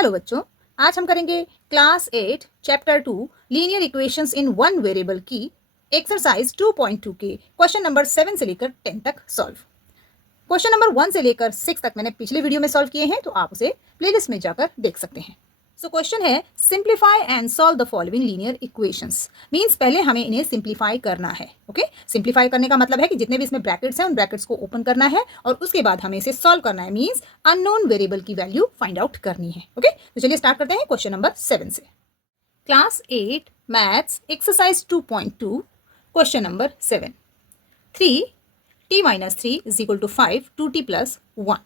Hello बच्चों, आज हम करेंगे class 8 chapter 2 linear equations in one variable की एक्सरसाइज 2.2 के क्वेश्चन नंबर 7 से लेकर 10 तक सॉल्व। क्वेश्चन नंबर 1 से लेकर 6 तक मैंने पिछले वीडियो में सॉल्व किए हैं, तो आप उसे प्लेलिस्ट में जाकर देख सकते हैं। सो क्वेश्चन है simplify and solve the following linear equations. Means पहले हमें इन्हें सिंप्लीफाई करना है। ओके, सिंप्लीफाई करने का मतलब है कि जितने भी इसमें ब्रैकेट्स हैं उन ब्रैकेट्स को ओपन करना है और उसके बाद हमें इसे सॉल्व करना है। मींस अननोन वेरिएबल की वैल्यू फाइंड आउट करनी है। ओके, तो चलिए स्टार्ट करते हैं क्वेश्चन नंबर 7 से। Class 8 maths exercise 2.2 question number 7। 3t - 3 = 5 2t + 1।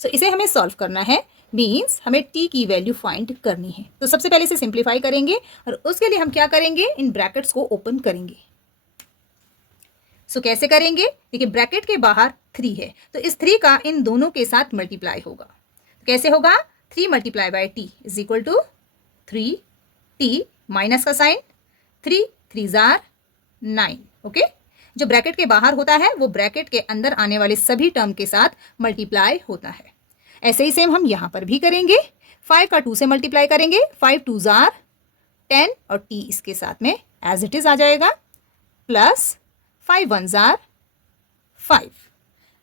सो इसे हमें सॉल्व करना है। मीन्स हमें t की वैल्यू फाइंड करनी है। तो सबसे पहले इसे सिंप्लीफाई करेंगे और उसके लिए हम क्या करेंगे, इन ब्रैकेट्स को ओपन करेंगे। सो कैसे करेंगे, देखिए ब्रैकेट के बाहर 3 है तो इस 3 का इन दोनों के साथ मल्टीप्लाई होगा। तो कैसे होगा, 3 × t = 3t माइनस का साइन 3 3 9। ओके, जो ब्रैकेट के बाहर होता है वो ब्रैकेट के अंदर आने वाले सभी टर्म के साथ मल्टीप्लाई होता है। ऐसे ही सेम हम यहाँ पर भी करेंगे। 5 का 2 से मल्टीप्लाई करेंगे, 5 2 10 और t इसके साथ में एज इट इज आ जाएगा प्लस 5 1 5।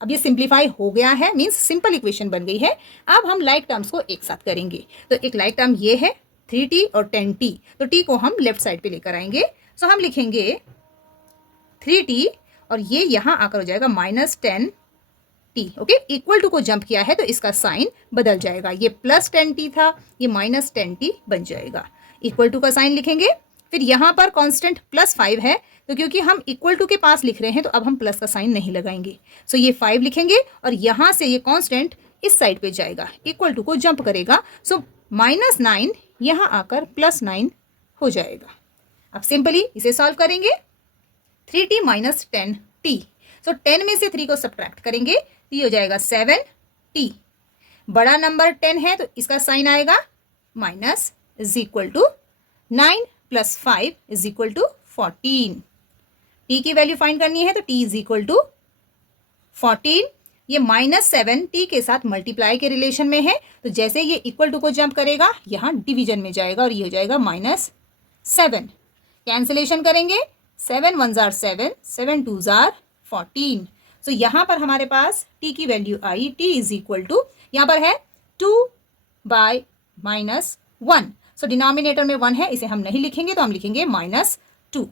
अब ये सिंप्लीफाई हो गया है, मींस सिंपल इक्वेशन बन गई है। अब हम लाइक टर्म्स को एक साथ करेंगे। तो एक लाइक टर्म ये है 3t और 10t, तो t को हम लेफ्ट साइड पे लेकर आएंगे। सो हम लिखेंगे 3t और ये यहाँ आकर हो जाएगा -10t। ओके, इक्वल टू को जंप किया है तो इसका साइन बदल जाएगा। ये +10t था, ये -10t बन जाएगा। इक्वल टू का साइन लिखेंगे, फिर यहाँ पर कांस्टेंट +5 है तो क्योंकि हम इक्वल टू के पास लिख रहे हैं तो अब हम प्लस का साइन नहीं लगाएंगे। सो ये 5 लिखेंगे और यहाँ से ये कांस्टेंट इस साइड पे जाएगा, इक्वल टू को जंप करेगा। सो -9 यहाँ आकर +9 हो जाएगा। अब सिंपली इसे सॉल्व करेंगे। 3t - 10t, सो 10 में से 3 को सब्ट्रैक्ट करेंगे, ये हो जाएगा 7t। बड़ा नंबर 10 है तो इसका साइन आएगा माइनस = 9 + 5 = 14। t की वैल्यू फाइंड करनी है तो t = 14। ये -7 t के साथ मल्टीप्लाई के रिलेशन में है तो जैसे ये इक्वल टू को जंप करेगा यहाँ डिवीजन में जाएगा और ये हो जाएगा -7। कैंसिलेशन करेंगे, 7 1 7 7 2 14। सो यहाँ पर हमारे पास t की वैल्यू आई, t = यहाँ पर है 2/-1। सो डिनोमिनेटर में 1 है, इसे हम नहीं लिखेंगे तो हम लिखेंगे -2।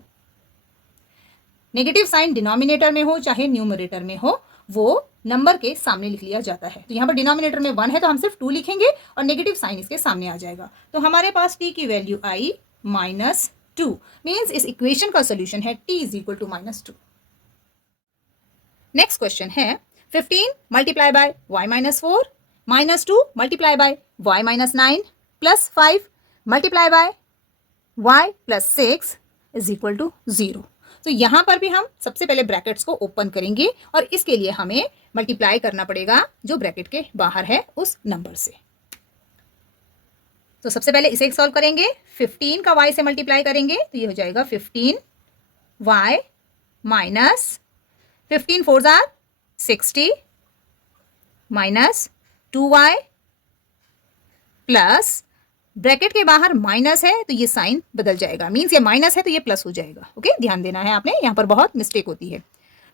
नेगेटिव साइन डिनोमिनेटर में हो चाहे न्यूमरेटर में हो, वो नंबर के सामने लिख लिया जाता है। तो यहाँ पर डिनोमिनेटर में 1 है तो हम सिर्फ 2 लिखेंगे और नेगेटिव साइन इसके सामने आ जाएगा। तो हमारे पास t की वैल्यू आई -2। मीन्स इस इक्वेशन का सोल्यूशन है t = -2। नेक्स्ट क्वेश्चन है 15 × y - 4 -2 × y - 9 + 5 × y + 6 = 0। तो यहाँ पर भी हम सबसे पहले ब्रैकेट्स को ओपन करेंगे और इसके लिए हमें मल्टीप्लाई करना पड़ेगा जो ब्रैकेट के बाहर है उस नंबर से। तो सबसे पहले इसे सॉल्व करेंगे। 15 का y से मल्टीप्लाई करेंगे तो ये हो जाएगा 15y - 15 4 60 -2y प्लस ब्रैकेट के बाहर माइनस है तो ये साइन बदल जाएगा। मीन्स ये माइनस है तो ये प्लस हो जाएगा। ओके, ध्यान देना है आपने, यहाँ पर बहुत मिस्टेक होती है।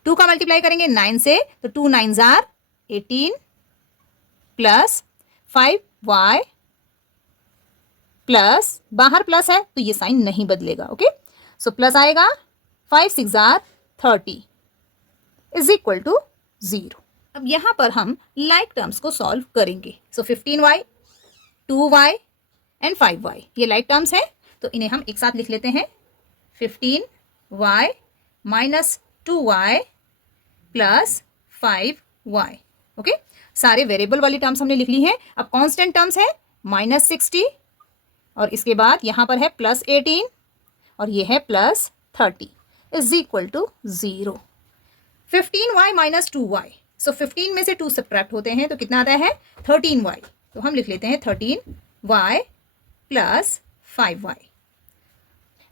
2 का मल्टीप्लाई करेंगे 9 से तो 2 9 18 प्लस 5y प्लस बाहर प्लस है तो ये साइन नहीं बदलेगा। ओके, सो प्लस आएगा 5 6 30 = 0। अब यहाँ पर हम लाइक टर्म्स को सॉल्व करेंगे। सो 15y 2y एंड 5y ये लाइक टर्म्स हैं तो इन्हें हम एक साथ लिख लेते हैं। 15y - 2y + 5y। ओके, सारे वेरिएबल वाली टर्म्स हमने लिख ली हैं। अब कांस्टेंट टर्म्स है -60 और इसके बाद यहाँ पर है +18 और ये है +30 = 0। 15y - 2y, सो 15 में से 2 सब्ट्रैक्ट होते हैं तो कितना आता है 13y। तो हम लिख लेते हैं 13y + 5y।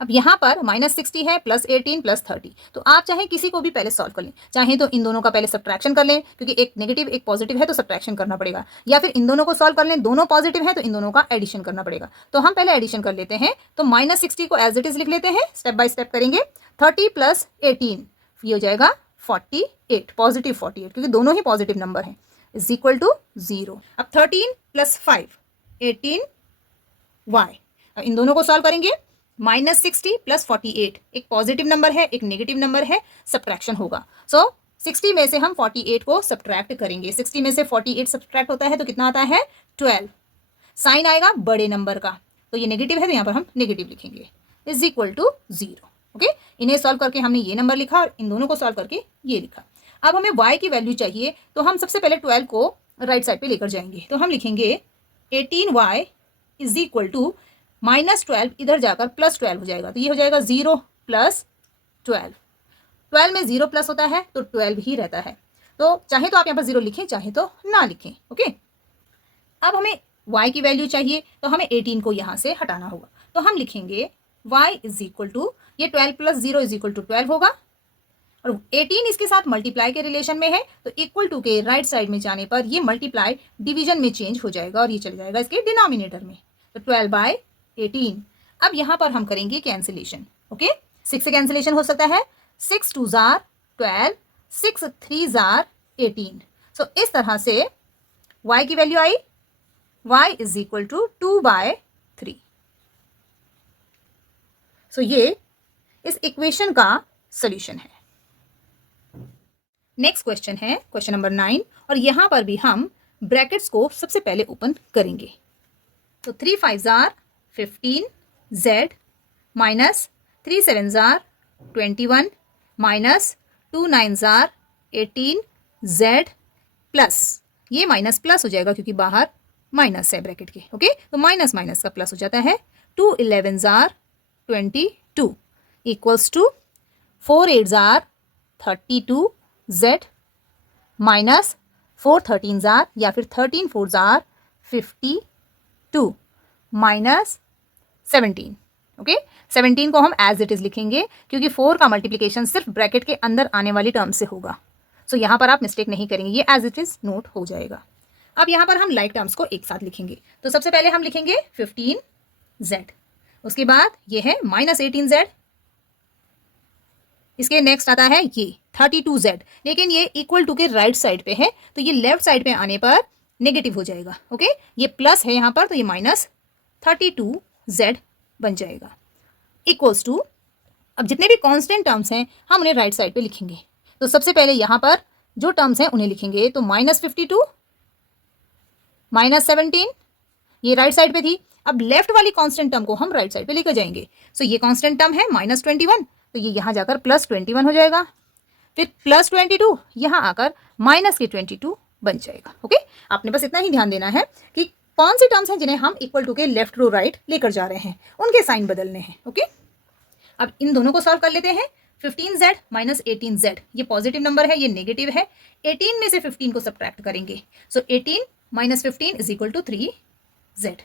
अब यहाँ पर -60 है +18 +30, तो आप चाहे किसी को भी पहले सॉल्व कर लें, चाहे तो इन दोनों का पहले सब्ट्रैक्शन कर लें क्योंकि एक नेगेटिव एक पॉजिटिव है तो सब्ट्रैक्शन करना पड़ेगा, या फिर इन दोनों को सॉल्व कर लें, दोनों पॉजिटिव है तो इन दोनों का एडिशन करना पड़ेगा। तो हम पहले एडिशन कर लेते हैं, तो -60 को एज इट इज लिख लेते हैं, स्टेप बाय स्टेप करेंगे। 30 + 18 ये हो जाएगा 48, पॉजिटिव 48 क्योंकि दोनों ही पॉजिटिव नंबर हैं, इज इक्वल टू 0। अब 13 + 5 18y, इन दोनों को सॉल्व करेंगे। -60 + 48 एक पॉजिटिव नंबर है एक नेगेटिव नंबर है, सब्ट्रैक्शन होगा। सो 60 में से हम 48 को सब्ट्रैक्ट करेंगे। 60 में से 48 सब्ट्रैक्ट होता है तो कितना आता है 12। साइन आएगा बड़े नंबर का, तो ये नेगेटिव है तो यहाँ पर हम नेगेटिव लिखेंगे, इज इक्वल टू 0। ओके, इन्हें सॉल्व करके हमने ये नंबर लिखा और इन दोनों को सॉल्व करके ये लिखा। अब हमें y की वैल्यू चाहिए, तो हम सबसे पहले 12 को राइट साइड पे लेकर जाएंगे, तो हम लिखेंगे 18y इज इक्वल टू -12 इधर जाकर +12 हो जाएगा, तो ये हो जाएगा 0 + 12। 12 में 0 प्लस होता है तो 12 ही रहता है, तो चाहे तो आप यहाँ पर 0 लिखें चाहे तो ना लिखें। ओके, अब हमें y की वैल्यू चाहिए, तो हमें 18 को यहाँ से हटाना होगा, तो हम लिखेंगे y इज इक्वल टू ये 12 + 0 इज इक्वल टू 12 होगा, और 18 इसके साथ मल्टीप्लाई के रिलेशन में है, तो इक्वल टू के राइट साइड में जाने पर ये मल्टीप्लाई डिवीजन में चेंज हो जाएगा और ये चले जाएगा इसके डिनोमिनेटर में, तो 12/18। अब यहाँ पर हम करेंगे कैंसिलेशन। ओके, 6 से कैंसिलेशन हो सकता है, 6 2 जार 12, 6 3 जार 18। सो इस तरह से y की वैल्यू आई, y is equal to 2/3। So ये इस इक्वेशन का सोल्यूशन है। नेक्स्ट क्वेश्चन है क्वेश्चन नंबर 9, और यहां पर भी हम ब्रैकेट्स को सबसे पहले ओपन करेंगे। तो 3 5 jar 15 z minus 3 7 jar 21 minus 2 9 jar 18 z plus, ये माइनस प्लस हो जाएगा क्योंकि बाहर माइनस है ब्रैकेट के। ओके, तो माइनस माइनस का प्लस हो जाता है, 2 11 जार 22 इक्वल्स टू 4 8 जार 32 z माइनस 4 13 जार या फिर 13 4 जार 52 माइनस 17। ओके, 17 को हम एज इट इज लिखेंगे क्योंकि 4 का मल्टीप्लिकेशन सिर्फ ब्रैकेट के अंदर आने वाली टर्म से होगा। सो यहाँ पर आप मिस्टेक नहीं करेंगे, ये एज इट इज नोट हो जाएगा। अब यहाँ पर हम लाइक टर्म्स को एक साथ लिखेंगे, तो सबसे पहले हम लिखेंगे 15z, उसके बाद ये है -18z, इसके नेक्स्ट आता है ये 32z, लेकिन ये इक्वल टू के राइट साइड पे है तो ये लेफ्ट साइड पे आने पर नेगेटिव हो जाएगा। ओके, ये प्लस है यहाँ पर तो ये -32z बन जाएगा, इक्वल्स टू, अब जितने भी कांस्टेंट टर्म्स हैं हम उन्हें राइट साइड पे लिखेंगे। तो सबसे पहले यहाँ पर जो टर्म्स हैं उन्हें लिखेंगे, तो -52 -17 ये राइट साइड पे थी, अब लेफ्ट वाली कांस्टेंट टर्म को हम राइट साइड पे लेकर जाएंगे। सो ये कांस्टेंट टर्म है -21, तो ये यहाँ जाकर +21 हो जाएगा, फिर +22 यहाँ आकर -22 बन जाएगा। ओके, आपने बस इतना ही ध्यान देना है कि कौन सी टर्म्स हैं जिन्हें हम इक्वल टू के लेफ्ट टू राइट लेकर जा रहे हैं, उनके साइन बदलने हैं। ओके, अब इन दोनों को सॉल्व कर लेते हैं। 15z -18z ये पॉजिटिव नंबर है, ये नेगेटिव है, 18 में से 15 को सब्ट्रैक्ट करेंगे, सो 18 - 15 इज इक्वल टू 3z।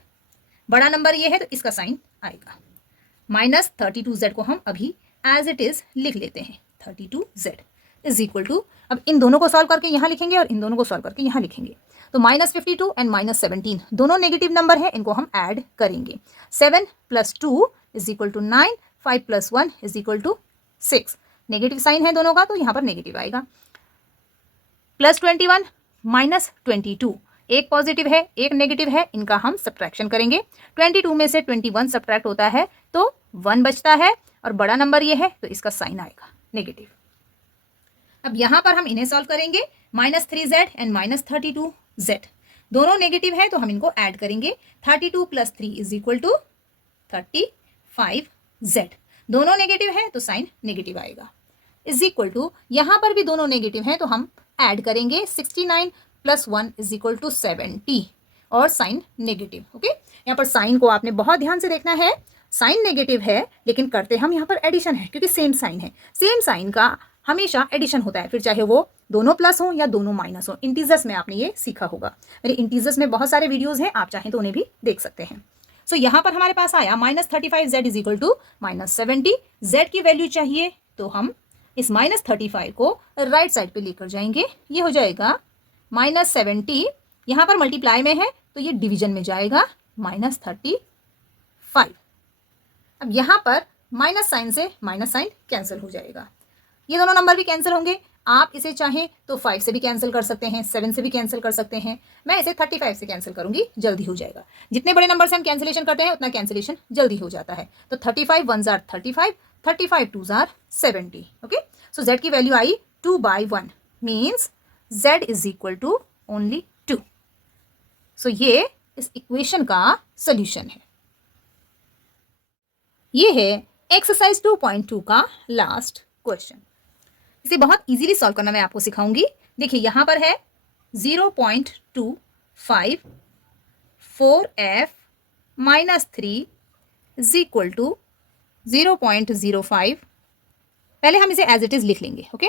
बड़ा नंबर ये है तो इसका साइन आएगा, -32z को हम अभी एज इट इज लिख लेते हैं, 32z इज इक्वल टू, अब इन दोनों को सॉल्व करके यहाँ लिखेंगे और इन दोनों को सॉल्व करके यहाँ लिखेंगे, तो -52 एंड -17 दोनों नेगेटिव नंबर है, इनको हम ऐड करेंगे। 7 + 2 is equal to 9, 5 + 1 is equal to 6, negative sign है दोनों का तो यहाँ पर नेगेटिव आएगा। +21 -22 एक पॉजिटिव है एक नेगेटिव है, इनका हम सब्ट्रैक्शन करेंगे। 22 में से 21 सब्ट्रैक्ट होता है तो 1 बचता है, और बड़ा नंबर ये है तो इसका साइन आएगा नेगेटिव। अब यहाँ पर हम इन्हें सॉल्व करेंगे, -3z एंड -32z दोनों नेगेटिव है तो हम इनको ऐड करेंगे। 32 + 3 इज इक्वल टू 35z, दोनों नेगेटिव है तो साइन नेगेटिव आएगा, इज इक्वल टू, यहाँ पर भी दोनों नेगेटिव है तो हम ऐड करेंगे 69 + 1 इज इक्वल टू 70 और साइन नेगेटिव। ओके, यहाँ पर साइन को आपने बहुत ध्यान से देखना है, साइन नेगेटिव है लेकिन करते हम यहाँ पर एडिशन है क्योंकि सेम साइन है, सेम साइन का हमेशा एडिशन होता है, फिर चाहे वो दोनों प्लस हो या दोनों माइनस हो। इंटीजर्स में आपने ये सीखा होगा, मेरे इंटीजर्स में बहुत सारे वीडियोस हैं, आप चाहें तो उन्हें भी देख सकते हैं। सो यहाँ पर हमारे पास आया -35z is equal to -70। z की वैल्यू चाहिए तो हम इस -35 को राइट साइड पे लेकर जाएंगे। ये हो जाएगा -70, यहाँ पर मल्टीप्लाई में है तो ये डिवीजन में जाएगा -35। अब यहाँ पर माइनस साइन से माइनस साइन कैंसिल हो जाएगा, ये दोनों नंबर भी कैंसिल होंगे। आप इसे चाहें तो 5 से भी कैंसिल कर सकते हैं, 7 से भी कैंसिल कर सकते हैं। मैं इसे 35 से कैंसिल करूंगी, जल्दी हो जाएगा। जितने बड़े नंबर से हम कैंसिलेशन करते हैं उतना कैंसिलेशन जल्दी हो जाता है। तो 35 1s are 35, 35 2s are 70। Okay, so z की वैल्यू आई 2/1 means z is equal to only 2। सो ये इस इक्वेशन का सोल्यूशन है। ये है एक्सरसाइज 2.2 का लास्ट क्वेश्चन। इसे बहुत इजीली सॉल्व करना मैं आपको सिखाऊंगी। देखिए यहाँ पर है 0.25 4f -3 इज इक्वल टू 0.05। पहले हम इसे एज इट इज लिख लेंगे। Okay,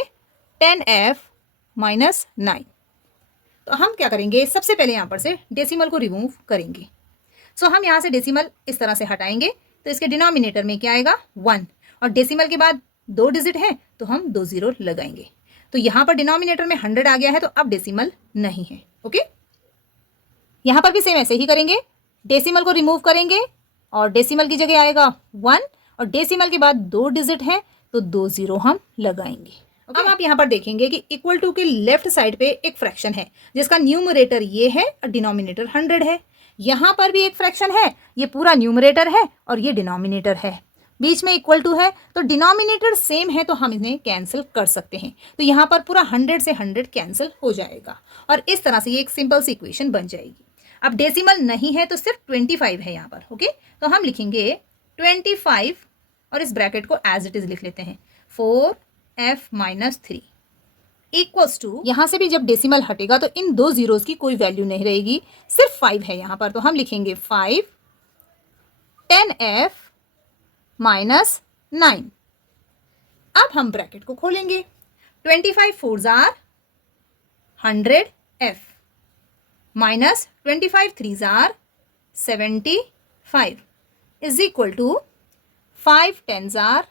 10f -9। तो हम क्या करेंगे, सबसे पहले यहाँ पर से डेसिमल को रिमूव करेंगे। सो हम यहाँ से डेसिमल इस तरह से हटाएंगे तो इसके डिनोमिनेटर में क्या आएगा 1, और डेसिमल के बाद 2 डिजिट है तो हम 2 0 लगाएंगे। तो यहाँ पर डिनोमिनेटर में 100 आ गया है तो अब डेसिमल नहीं है। ओके, यहाँ पर भी सेम ऐसे ही करेंगे, डेसिमल को रिमूव करेंगे और डेसिमल की जगह आएगा 1, और डेसिमल के बाद 2 डिजिट है तो 2 0 हम लगाएंगे। अब आप यहाँ पर देखेंगे कि इक्वल टू के लेफ्ट साइड पे एक फ्रैक्शन है जिसका न्यूमरेटर ये है और डिनोमिनेटर 100 है। यहाँ पर भी एक फ्रैक्शन है, ये पूरा न्यूमरेटर है और ये डिनोमिनेटर है, बीच में इक्वल टू है तो डिनोमिनेटर सेम है तो हम इन्हें कैंसिल कर सकते हैं। तो यहाँ पर पूरा 100 से 100 कैंसिल हो जाएगा और इस तरह से ये एक सिंपल सी इक्वेशन बन जाएगी। अब डेसिमल नहीं है तो सिर्फ 25 है यहाँ पर। ओके, तो हम लिखेंगे 25 और इस ब्रैकेट को एज इट इज लिख लेते हैं 4f -3 इक्वल्स टू, यहाँ से भी जब डेसिमल हटेगा तो इन 2 जीरोस की कोई वैल्यू नहीं रहेगी, सिर्फ 5 है यहाँ पर। तो हम लिखेंगे 5 10f -9। अब हम ब्रैकेट को खोलेंगे, 25 4s are 100f minus 25 3s are 75 is equal to 5 10s are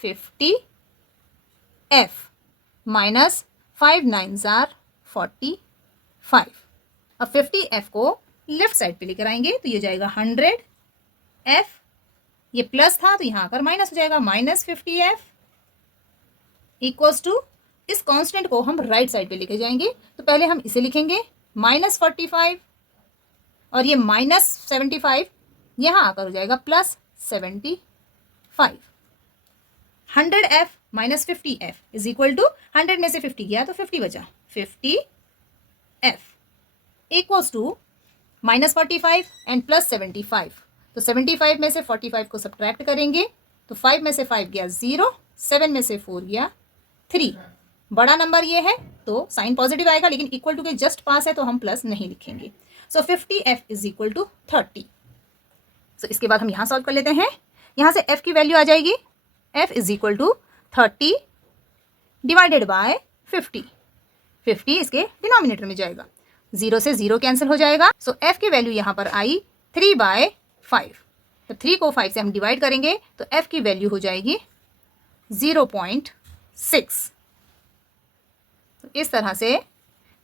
50f minus 5 9s are 45। अब 50f को लेफ्ट साइड पे लेकर आएंगे तो ये जाएगा 100f, ये प्लस था तो यहाँ आकर माइनस हो जाएगा -50f इक्वल्स टू, इस कांस्टेंट को हम राइट साइड पे लेके जाएंगे तो पहले हम इसे लिखेंगे -45 और ये -75 यहाँ आकर हो जाएगा +75। 100f -50f is equal to 100 में से 50 गया तो 50 बचा, 50f इक्वल्स टू -45 एंड +75। तो 75 में से 45 को सब्ट्रैक्ट करेंगे तो 5 में से 5 गया 0, 7 में से 4 गया 3। बड़ा नंबर ये है तो साइन पॉजिटिव आएगा, लेकिन इक्वल टू के जस्ट पास है तो हम प्लस नहीं लिखेंगे। सो 50f इज इक्वल टू 30। सो इसके बाद हम यहाँ सॉल्व कर लेते हैं। यहाँ से f की वैल्यू आ जाएगी, f is equal to 30 divided by 50। 50 इसके डिनोमिनेटर में जाएगा, 0 से 0 कैंसिल हो जाएगा। सो f की वैल्यू यहाँ पर आई 3/5। तो 3 को 5 से हम डिवाइड करेंगे तो f की वैल्यू हो जाएगी 0.6। तो इस तरह से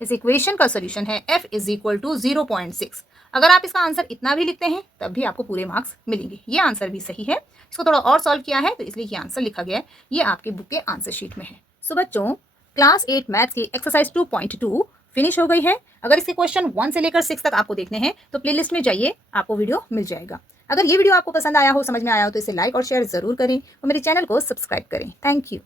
इस इक्वेशन का सोल्यूशन है f इज इक्वल टू 0.6। अगर आप इसका आंसर इतना भी लिखते हैं तब भी आपको पूरे मार्क्स मिलेंगे। ये आंसर भी सही है, इसको थोड़ा और सॉल्व किया है तो इसलिए ये आंसर लिखा गया है, ये आपके बुक के आंसर शीट में है। सो बच्चों, क्लास 8 मैथ्स की एक्सरसाइज 2.2 फिनिश हो गई है। अगर इसके क्वेश्चन 1 से लेकर 6 तक आपको देखने हैं तो प्लेलिस्ट में जाइए, आपको वीडियो मिल जाएगा। अगर ये वीडियो आपको पसंद आया हो, समझ में आया हो तो इसे लाइक और शेयर जरूर करें और मेरे चैनल को सब्सक्राइब करें। Thank you.